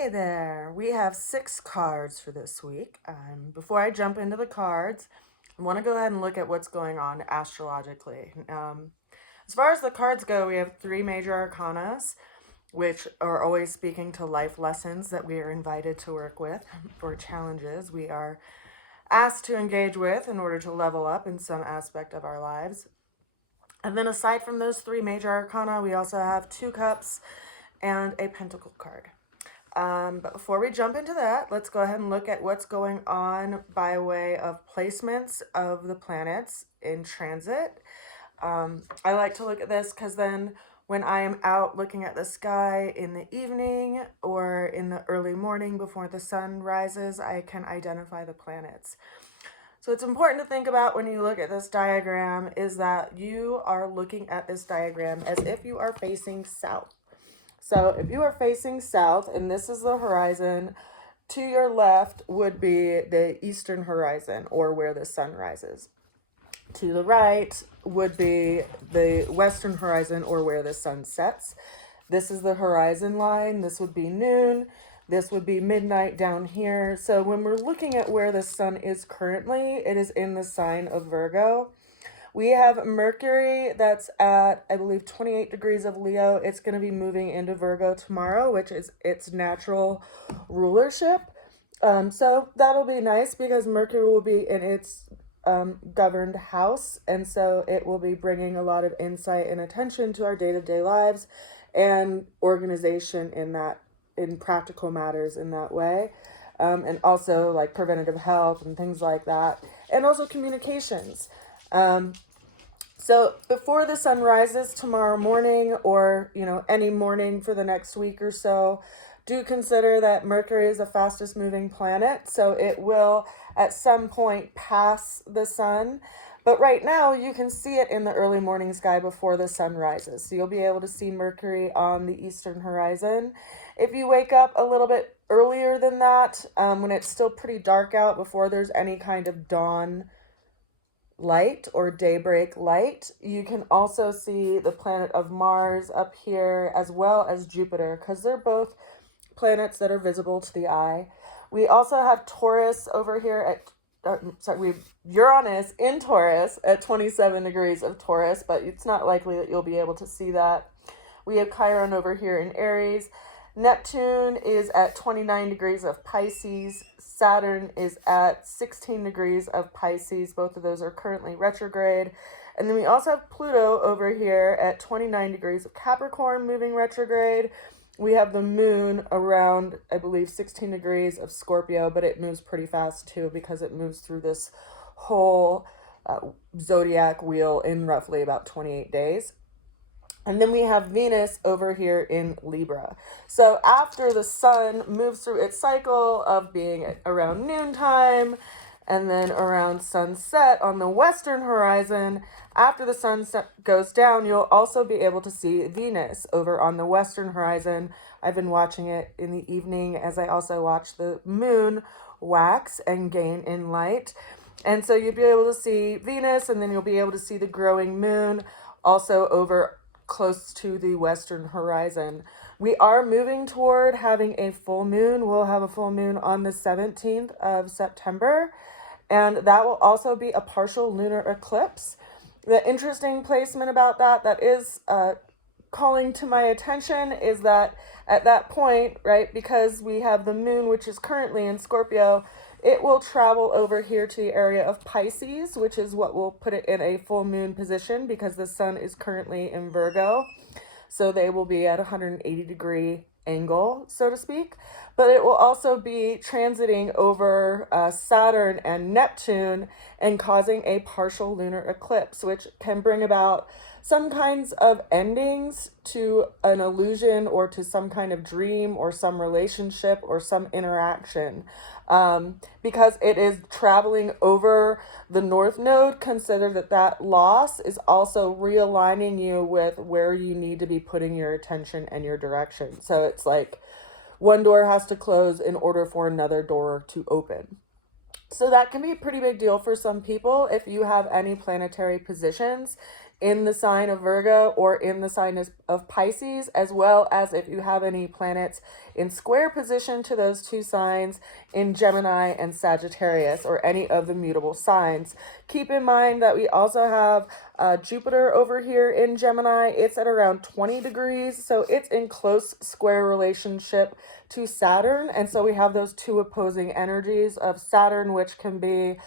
Hey there, we have 6 cards for this week. Before I jump into the cards, I want to go ahead and look at what's going on astrologically. As far as the cards go, we have 3 major arcanas, which are always speaking to life lessons that we are invited to work with, or challenges we are asked to engage with in order to level up in some aspect of our lives. And then aside from those 3 major arcana, we also have 2 cups and a pentacle card. But before we jump into that, let's go ahead and look at what's going on by way of placements of the planets in transit. I like to look at this because then when I am out looking at the sky in the evening or in the early morning before the sun rises, I can identify the planets. So it's important to think about when you look at this diagram is that you are looking at this diagram as if you are facing south. So if you are facing south and this is the horizon, to your left would be the eastern horizon or where the sun rises. To the right would be the western horizon or where the sun sets. This is the horizon line. This would be noon. This would be midnight down here. So when we're looking at where the sun is currently, it is in the sign of Virgo. We have Mercury that's at, I believe, 28 degrees of Leo. It's going to be moving into Virgo tomorrow, which is its natural rulership. So that'll be nice because Mercury will be in its governed house. And so it will be bringing a lot of insight and attention to our day-to-day lives and organization in practical matters in that way. And also like preventative health and things like that. And also communications. So before the sun rises tomorrow morning or, any morning for the next week or so, do consider that Mercury is the fastest moving planet. So it will at some point pass the sun. But right now you can see it in the early morning sky before the sun rises. So you'll be able to see Mercury on the eastern horizon. If you wake up a little bit earlier than that, when it's still pretty dark out before there's any kind of dawn light or daybreak light, you can also see the planet of Mars up here as well as Jupiter because they're both planets that are visible to the eye. We also have Taurus over here at Uranus in Taurus at 27 degrees of Taurus, but it's not likely that you'll be able to see that. We have Chiron over here in Aries. Neptune is at 29 degrees of Pisces. Saturn is at 16 degrees of Pisces. Both of those are currently retrograde. And then we also have Pluto over here at 29 degrees of Capricorn moving retrograde. We have the moon around, I believe, 16 degrees of Scorpio, but it moves pretty fast too because it moves through this whole zodiac wheel in roughly about 28 days. And then we have Venus over here in Libra. So after the sun moves through its cycle of being around noontime and then around sunset on the western horizon, after the sunset goes down, you'll also be able to see Venus over on the western horizon. I've been watching it in the evening as I also watch the moon wax and gain in light. And so you'll be able to see Venus, and then you'll be able to see the growing moon also over close to the western horizon. We are moving toward having a full moon. We'll have a full moon on the 17th of September, and that will also be a partial lunar eclipse. The interesting placement about that is calling to my attention is that at that point, right, because we have the moon, which is currently in Scorpio, it will travel over here to the area of Pisces, which is what will put it in a full moon position because the sun is currently in Virgo. So they will be at a 180-degree angle, so to speak. But it will also be transiting over Saturn and Neptune and causing a partial lunar eclipse, which can bring about some kinds of endings to an illusion or to some kind of dream or some relationship or some interaction. Because it is traveling over the North Node, consider that loss is also realigning you with where you need to be putting your attention and your direction. So it's like one door has to close in order for another door to open. So that can be a pretty big deal for some people if you have any planetary positions in the sign of Virgo or in the sign of Pisces, as well as if you have any planets in square position to those two signs in Gemini and Sagittarius, or any of the mutable signs. Keep in mind that we also have Jupiter over here in Gemini. It's at around 20 degrees, so it's in close square relationship to Saturn. And so we have those two opposing energies of Saturn, which can be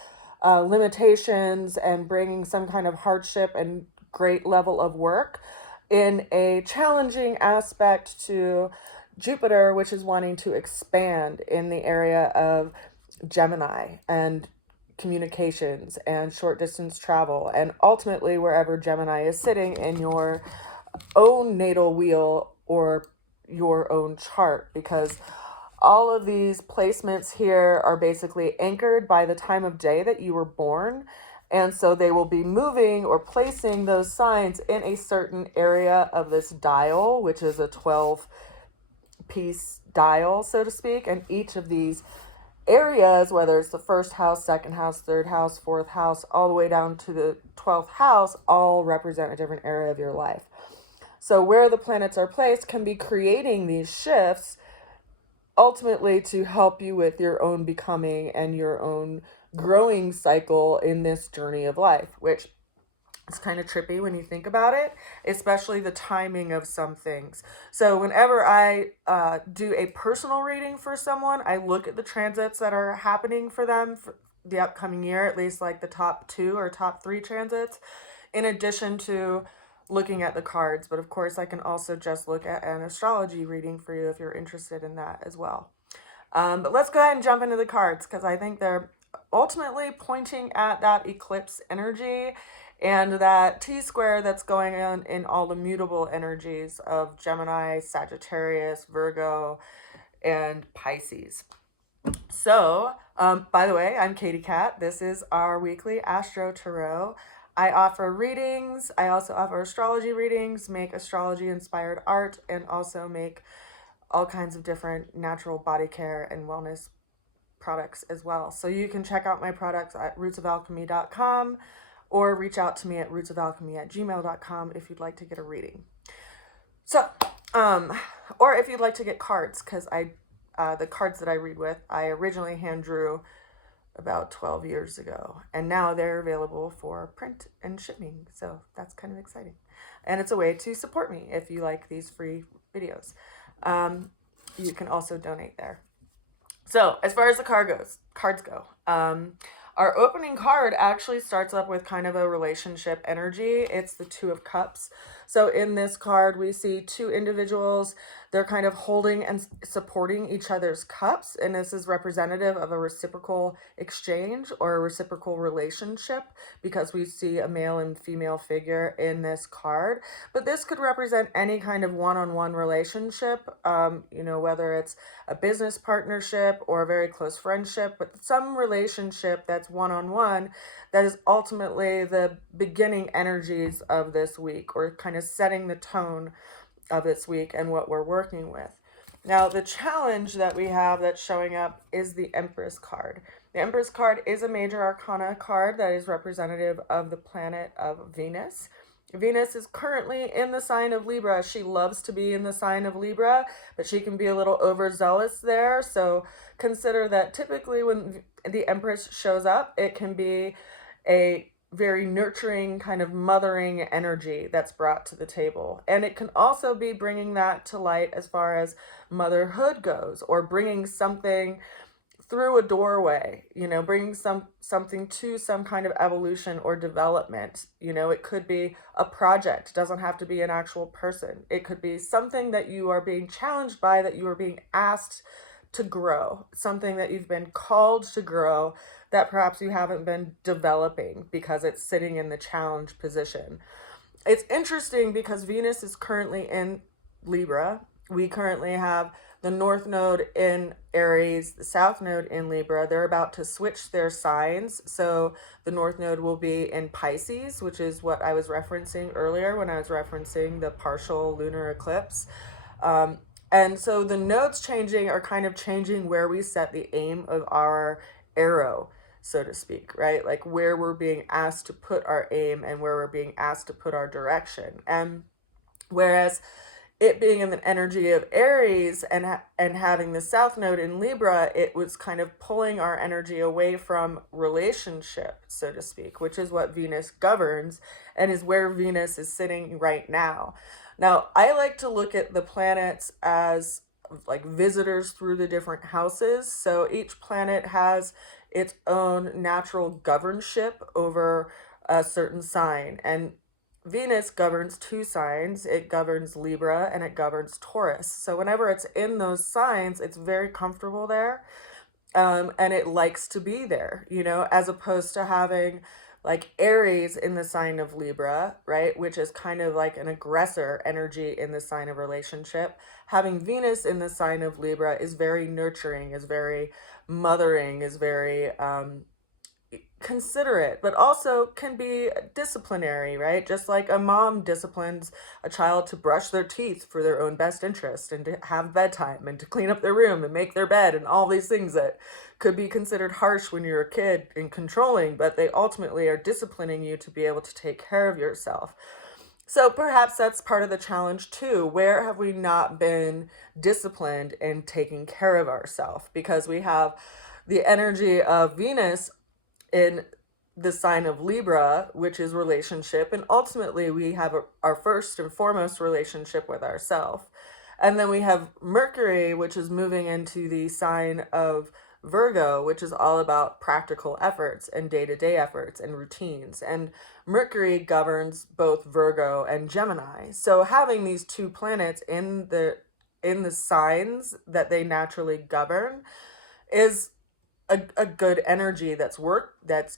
limitations and bringing some kind of hardship and great level of work, in a challenging aspect to Jupiter, which is wanting to expand in the area of Gemini and communications and short distance travel, and ultimately wherever Gemini is sitting in your own natal wheel or your own chart, because all of these placements here are basically anchored by the time of day that you were born. And so they will be moving or placing those signs in a certain area of this dial, which is a 12-piece dial, so to speak. And each of these areas, whether it's the first house, second house, third house, fourth house, all the way down to the 12th house, all represent a different area of your life. So where the planets are placed can be creating these shifts, ultimately to help you with your own becoming and your own growing cycle in this journey of life, which is kind of trippy when you think about it, especially the timing of some things. So whenever I do a personal reading for someone, I look at the transits that are happening for them for the upcoming year, at least like the top 2 or top 3 transits, in addition to looking at the cards. But of course, I can also just look at an astrology reading for you if you're interested in that as well. But let's go ahead and jump into the cards, because I think they're ultimately pointing at that eclipse energy and that T-square that's going on in all the mutable energies of Gemini, Sagittarius, Virgo, and Pisces. So, by the way, I'm Katie Cat. This is our weekly Astro Tarot. I offer readings. I also offer astrology readings, make astrology-inspired art, and also make all kinds of different natural body care and wellness products as well. So you can check out my products at rootsofalchemy.com or reach out to me at rootsofalchemy@gmail.com if you'd like to get a reading. So, or if you'd like to get cards, because the cards that I read with, I originally hand drew about 12 years ago, and now they're available for print and shipping. So that's kind of exciting. And it's a way to support me if you like these free videos. You can also donate there. So as far as the cards go, our opening card actually starts up with kind of a relationship energy. It's the Two of Cups. So in this card, we see two individuals. They're kind of holding and supporting each other's cups. And this is representative of a reciprocal exchange or a reciprocal relationship, because we see a male and female figure in this card. But this could represent any kind of one-on-one relationship, whether it's a business partnership or a very close friendship, but some relationship that's one-on-one that is ultimately the beginning energies of this week, or kind of setting the tone of this week and what we're working with. Now, the challenge that we have that's showing up is the Empress card. The Empress card is a major arcana card that is representative of the planet of Venus. Venus is currently in the sign of Libra. She loves to be in the sign of Libra, but she can be a little overzealous there. So consider that typically when the Empress shows up, it can be a very nurturing kind of mothering energy that's brought to the table. And it can also be bringing that to light as far as motherhood goes, or bringing something through a doorway, bringing something to some kind of evolution or development. It could be a project. It doesn't have to be an actual person. It could be something that you are being challenged by, that you are being asked to grow, something that you've been called to grow that perhaps you haven't been developing because it's sitting in the challenge position. It's interesting because Venus is currently in Libra. We currently have the North Node in Aries, the South Node in Libra. They're about to switch their signs. So the North Node will be in Pisces, which is what I was referencing earlier when I was referencing the partial lunar eclipse. And so the nodes changing are kind of changing where we set the aim of our arrow. so to speak, right? Like where we're being asked to put our aim and where we're being asked to put our direction. And whereas it being in the energy of Aries and having the South Node in Libra, it was kind of pulling our energy away from relationship, so to speak, which is what Venus governs and is where Venus is sitting right now. Now, I like to look at the planets as like visitors through the different houses. So each planet has its own natural governship over a certain sign. And Venus governs two signs. It governs Libra and it governs Taurus. So whenever it's in those signs, it's very comfortable there. And it likes to be there, you know, as opposed to having like Aries in the sign of Libra, right? Which is kind of like an aggressor energy in the sign of relationship. Having Venus in the sign of Libra is very nurturing, is very mothering, is very considerate, but also can be disciplinary, right? Just like a mom disciplines a child to brush their teeth for their own best interest and to have bedtime and to clean up their room and make their bed and all these things that could be considered harsh when you're a kid and controlling, but they ultimately are disciplining you to be able to take care of yourself. So perhaps that's part of the challenge too. Where have we not been disciplined in taking care of ourselves? Because we have the energy of Venus in the sign of Libra, which is relationship. And ultimately, we have our first and foremost relationship with ourselves. And then we have Mercury, which is moving into the sign of Virgo, which is all about practical efforts and day-to-day efforts and routines. And Mercury governs both Virgo and Gemini. So having these two planets in the signs that they naturally govern is a good energy that's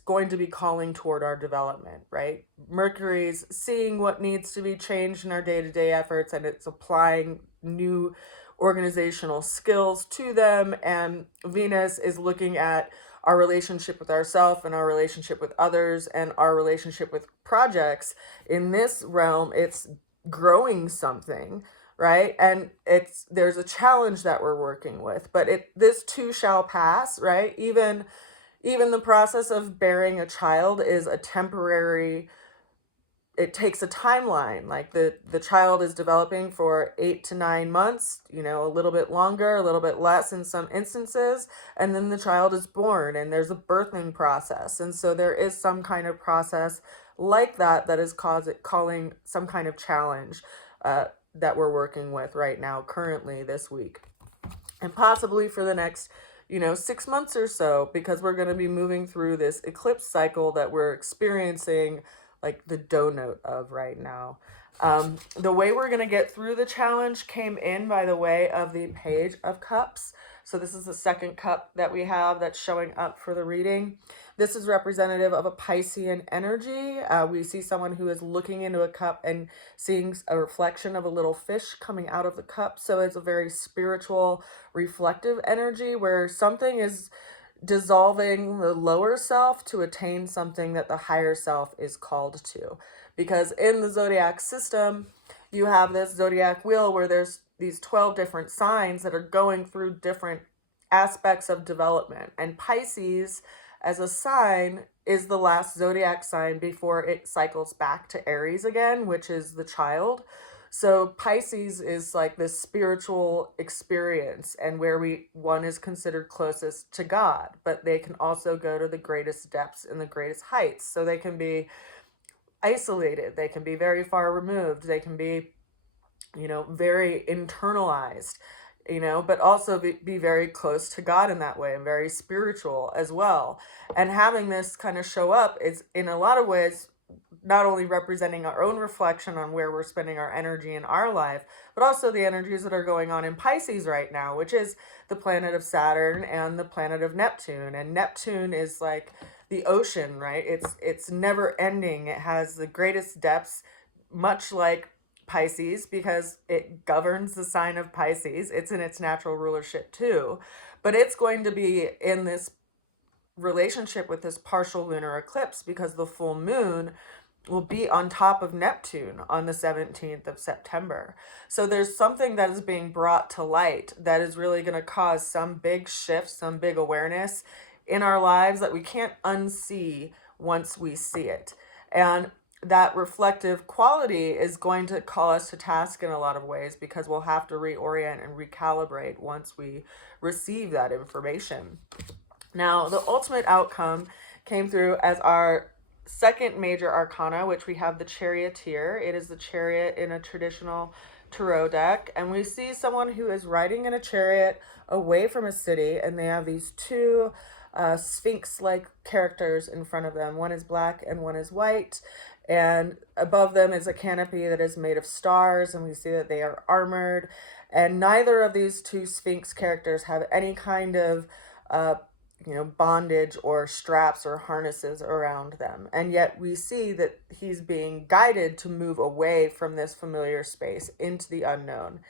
going to be calling toward our development, right? Mercury's seeing what needs to be changed in our day-to-day efforts, and it's applying new organizational skills to them. And Venus is looking at our relationship with ourselves and our relationship with others and our relationship with projects. In this realm, it's growing something, right? And there's a challenge that we're working with, but this too shall pass, right? Even the process of bearing a child is a temporary, it takes a timeline. Like the child is developing for 8 to 9 months, you know, a little bit longer, a little bit less in some instances, and then the child is born and there's a birthing process. And so there is some kind of process like that is calling some kind of challenge that we're working with right now, currently this week, and possibly for the next, 6 months or so, because we're going to be moving through this eclipse cycle that we're experiencing like the donut of right now. The way we're going to get through the challenge came in by the way of the Page of Cups. So this is the second cup that we have that's showing up for the reading. This is representative of a Piscean energy. We see someone who is looking into a cup and seeing a reflection of a little fish coming out of the cup. So it's a very spiritual, reflective energy where something is dissolving the lower self to attain something that the higher self is called to. Because in the zodiac system, you have this zodiac wheel where there's these 12 different signs that are going through different aspects of development. And Pisces as a sign is the last zodiac sign before it cycles back to Aries again, which is the child. So Pisces is like this spiritual experience and where one is considered closest to God, but they can also go to the greatest depths and the greatest heights. So they can be isolated, they can be very far removed, they can be, very internalized, but also be very close to God in that way and very spiritual as well. And having this kind of show up is in a lot of ways not only representing our own reflection on where we're spending our energy in our life, but also the energies that are going on in Pisces right now, which is the planet of Saturn and the planet of Neptune. And Neptune is like the ocean, right? It's never ending. It has the greatest depths, much like Pisces, because it governs the sign of Pisces. It's in its natural rulership too, but it's going to be in this relationship with this partial lunar eclipse because the full moon will be on top of Neptune on the 17th of September. So there's something that is being brought to light that is really going to cause some big shift, some big awareness in our lives that we can't unsee once we see it. And that reflective quality is going to call us to task in a lot of ways, because we'll have to reorient and recalibrate once we receive that information. Now, the ultimate outcome came through as our second major arcana, which we have the Charioteer. It is the chariot in a traditional tarot deck, and we see someone who is riding in a chariot away from a city, and they have these two sphinx-like characters in front of them. One is black and one is white, and above them is a canopy that is made of stars, and we see that they are armored, and neither of these two sphinx characters have any kind of bondage or straps or harnesses around them. And yet we see that he's being guided to move away from this familiar space into the unknown.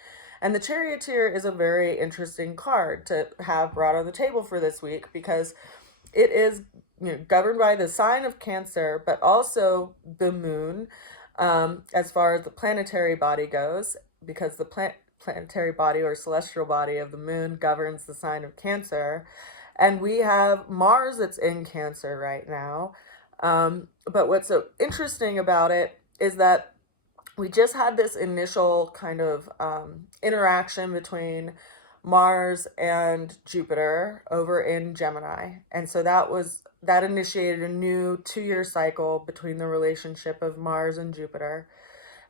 And the Charioteer is a very interesting card to have brought on the table for this week, because it is governed by the sign of Cancer, but also the moon, as far as the planetary body goes, because the planetary body or celestial body of the moon governs the sign of Cancer. And we have Mars that's in Cancer right now. But what's so interesting about it is that we just had this initial kind of interaction between Mars and Jupiter over in Gemini. And so that initiated a new 2-year cycle between the relationship of Mars and Jupiter.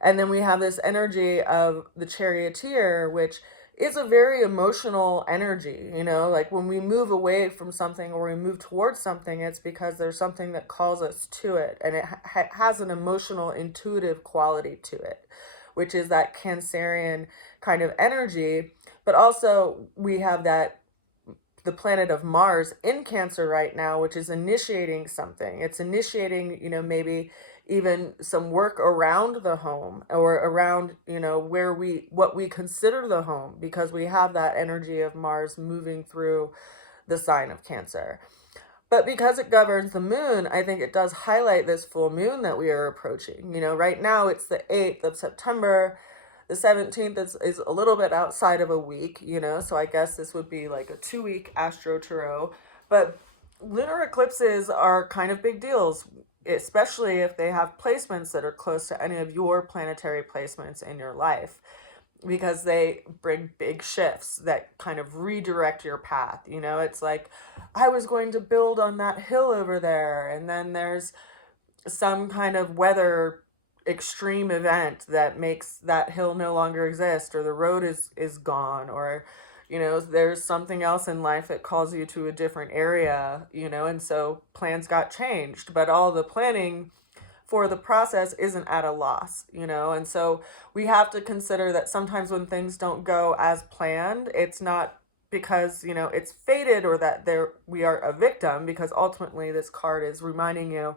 And then we have this energy of the Charioteer, which is a very emotional energy. Like when we move away from something or we move towards something, it's because there's something that calls us to it, and it has an emotional, intuitive quality to it, which is that Cancerian kind of energy. But also we have the planet of Mars in Cancer right now, which is initiating something. It's initiating, maybe even some work around the home, or around, what we consider the home, because we have that energy of Mars moving through the sign of Cancer. But because it governs the moon, I think it does highlight this full moon that we are approaching. Right now it's the 8th of September. The 17th is a little bit outside of a week, so I guess this would be like a 2-week Astro Tarot. But lunar eclipses are kind of big deals, especially if they have placements that are close to any of your planetary placements in your life, because they bring big shifts that kind of redirect your path. It's like, I was going to build on that hill over there, and then there's some kind of weather extreme event that makes that hill no longer exist, or the road is gone, or there's something else in life that calls you to a different area, and so plans got changed, but all the planning for the process isn't at a loss, and so we have to consider that sometimes when things don't go as planned, it's not because it's fated, or that we are a victim, because ultimately this card is reminding you,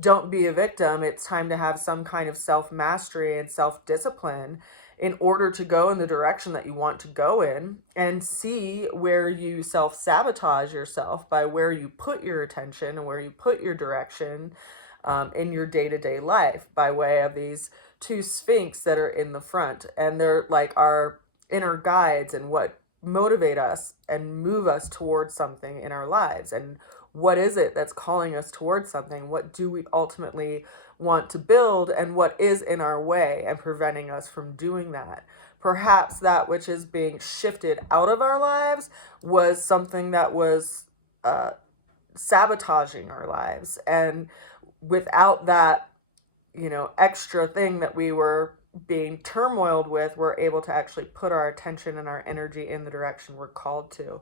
don't be a victim. It's time to have some kind of self-mastery and self-discipline in order to go in the direction that you want to go in, and see where you self-sabotage yourself by where you put your attention and where you put your direction in your day-to-day life, by way of these two sphinx that are in the front. And they're like our inner guides, and what motivate us and move us towards something in our lives. And what is it that's calling us towards something? What do we ultimately want to build, and what is in our way and preventing us from doing that? Perhaps that which is being shifted out of our lives was something that was sabotaging our lives. And without that, extra thing that we were being turmoiled with, we're able to actually put our attention and our energy in the direction we're called to.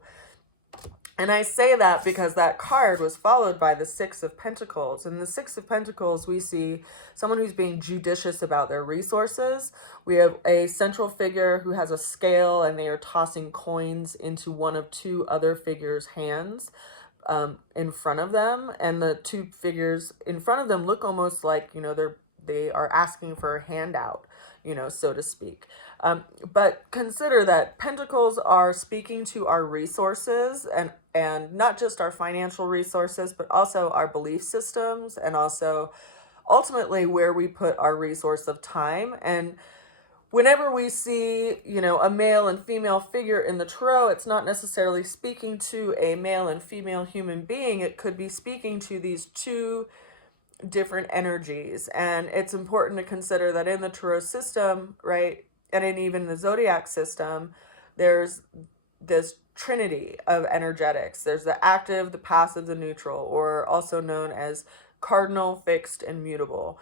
And I say that because that card was followed by the Six of Pentacles. In the Six of Pentacles, we see someone who's being judicious about their resources. We have a central figure who has a scale, and they are tossing coins into one of two other figures' hands in front of them. And the two figures in front of them look almost like, they are asking for a handout, so to speak. But consider that pentacles are speaking to our resources, and not just our financial resources, but also our belief systems, and also ultimately where we put our resource of time. And whenever we see, a male and female figure in the tarot, it's not necessarily speaking to a male and female human being. It could be speaking to these two different energies. And it's important to consider that in the tarot system, right, and in even the zodiac system, there's this trinity of energetics. There's the active, the passive, the neutral, or also known as cardinal, fixed, and mutable.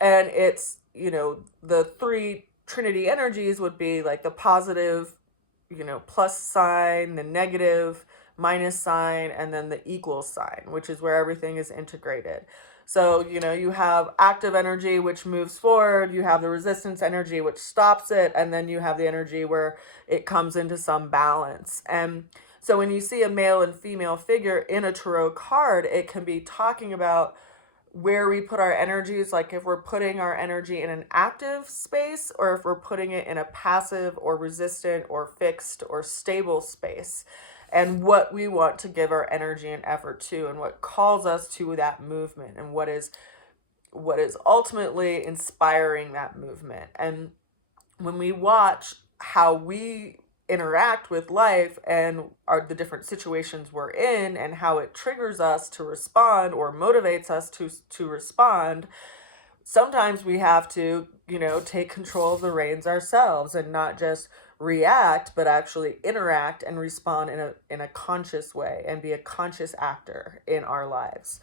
And it's, the three trinity energies would be like the positive, plus sign, the negative minus sign, and then the equal sign, which is where everything is integrated. So, you have active energy, which moves forward, you have the resistance energy, which stops it, and then you have the energy where it comes into some balance. And so when you see a male and female figure in a tarot card, it can be talking about where we put our energies, like if we're putting our energy in an active space or if we're putting it in a passive or resistant or fixed or stable space, and what we want to give our energy and effort to, and what calls us to that movement, and what is ultimately inspiring that movement. And when we watch how we interact with life and the different situations we're in and how it triggers us to respond or motivates us to respond, sometimes we have to, take control of the reins ourselves and not just react, but actually interact and respond in a conscious way and be a conscious actor in our lives.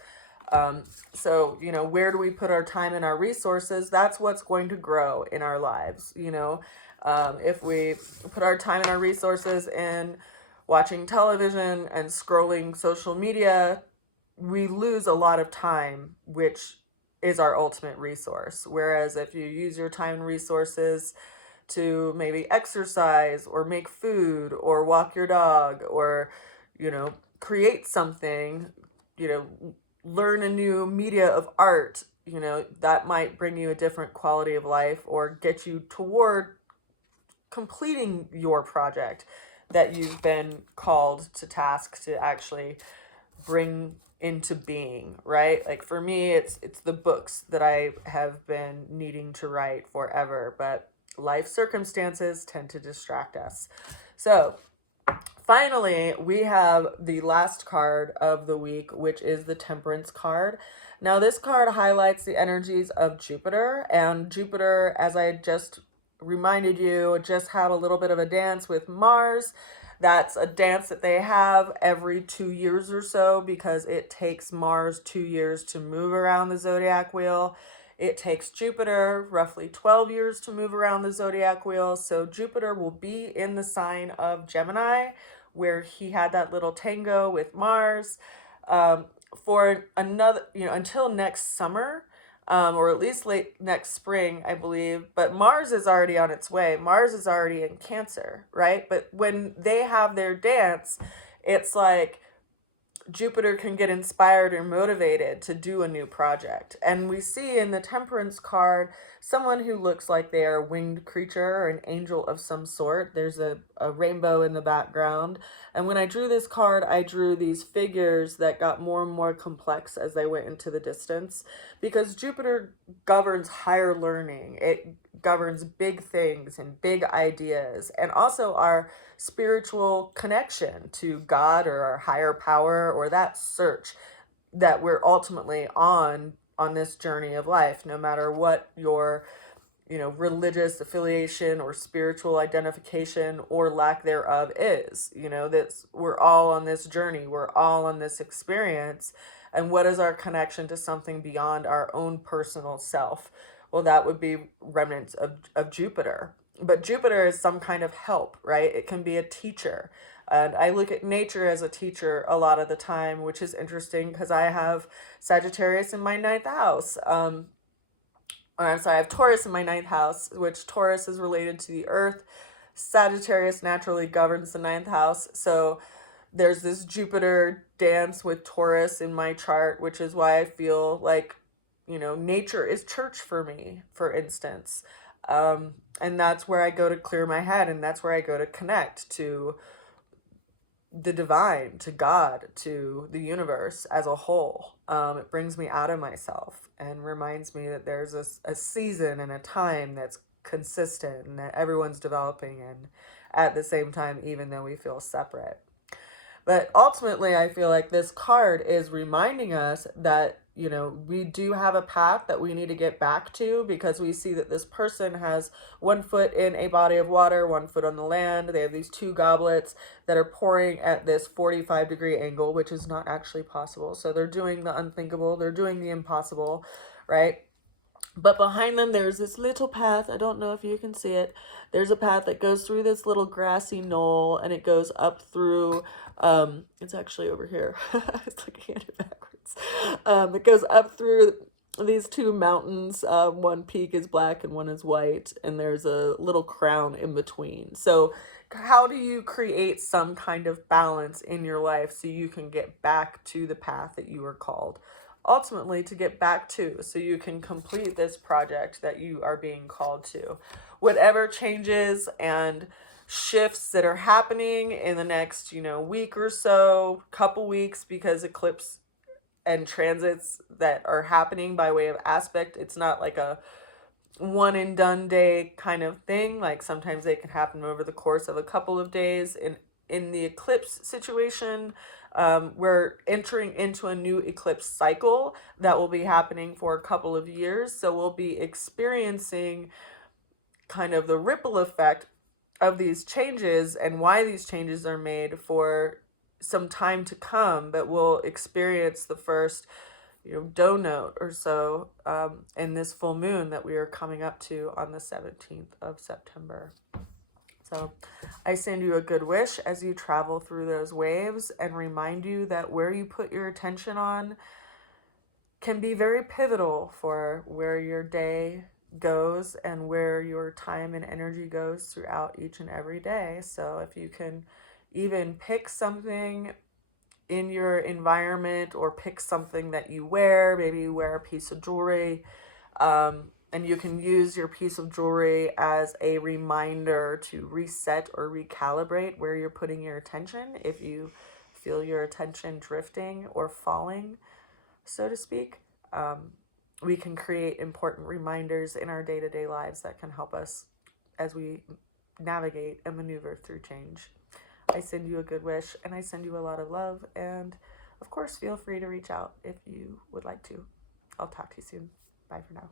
So, where do we put our time and our resources? That's what's going to grow in our lives. If we put our time and our resources in watching television and scrolling social media, we lose a lot of time, which is our ultimate resource. Whereas if you use your time and resources to maybe exercise or make food or walk your dog or, create something, learn a new media of art, that might bring you a different quality of life or get you toward completing your project that you've been called to task to actually bring into being, right? Like for me, it's the books that I have been needing to write forever, but life circumstances tend to distract us. So finally, we have the last card of the week, which is the Temperance card. Now, this card highlights the energies of Jupiter, and Jupiter, as I just reminded you, just had a little bit of a dance with Mars. That's a dance that they have every 2 years or so because it takes Mars 2 years to move around the zodiac wheel. It takes Jupiter roughly 12 years to move around the zodiac wheel. So Jupiter will be in the sign of Gemini, where he had that little tango with Mars, for another, until next summer, or at least late next spring, I believe. But Mars is already on its way. Mars is already in Cancer, right? But when they have their dance, it's like Jupiter can get inspired or motivated to do a new project. And we see in the Temperance card someone who looks like they are a winged creature or an angel of some sort. There's a rainbow in the background. And when I drew this card, I drew these figures that got more and more complex as they went into the distance, because Jupiter governs higher learning. It governs big things and big ideas, and also our spiritual connection to God or our higher power, or that search that we're ultimately on this journey of life, no matter what your religious affiliation or spiritual identification or lack thereof is. That's, we're all on this journey, we're all on this experience. And what is our connection to something beyond our own personal self? Well, that would be remnants of Jupiter. But Jupiter is some kind of help, right? It can be a teacher. And I look at nature as a teacher a lot of the time, which is interesting because I have Sagittarius in my 9th house. Or I'm sorry, I have Taurus in my 9th house, which Taurus is related to the earth. Sagittarius naturally governs the 9th house. So there's this Jupiter dance with Taurus in my chart, which is why I feel like, nature is church for me, for instance. And that's where I go to clear my head, and that's where I go to connect to the divine, to God, to the universe as a whole. It brings me out of myself and reminds me that there's a season and a time that's consistent and that everyone's developing and at the same time, even though we feel separate. But ultimately, I feel like this card is reminding us that, you know, we do have a path that we need to get back to, because we see that this person has 1 foot in a body of water, 1 foot on the land. They have these 2 goblets that are pouring at this 45-degree angle, which is not actually possible. So they're doing the unthinkable, they're doing the impossible, right? But behind them, there's this little path. I don't know if you can see it. There's a path that goes through this little grassy knoll, and it goes up through, it's actually over here. It's looking at it backwards. It goes up through these 2 mountains. One peak is black and one is white, and there's a little crown in between. So how do you create some kind of balance in your life so you can get back to the path that you were called? Ultimately, to get back to, so you can complete this project that you are being called to. Whatever changes and shifts that are happening in the next, you know, week or so, couple weeks, because eclipse and transits that are happening by way of aspect, it's not like a one and done day kind of thing. Like sometimes they can happen over the course of a couple of days. In the eclipse situation, we're entering into a new eclipse cycle that will be happening for a couple of years. So we'll be experiencing kind of the ripple effect of these changes and why these changes are made for some time to come. But we'll experience the first, you know, donut or so in this full moon that we are coming up to on the 17th of September. So I send you a good wish as you travel through those waves, and remind you that where you put your attention on can be very pivotal for where your day goes and where your time and energy goes throughout each and every day. So if you can even pick something in your environment, or pick something that you wear, maybe you wear a piece of jewelry, and you can use your piece of jewelry as a reminder to reset or recalibrate where you're putting your attention. If you feel your attention drifting or falling, so to speak, we can create important reminders in our day-to-day lives that can help us as we navigate and maneuver through change. I send you a good wish, and I send you a lot of love, and of course, feel free to reach out if you would like to. I'll talk to you soon. Bye for now.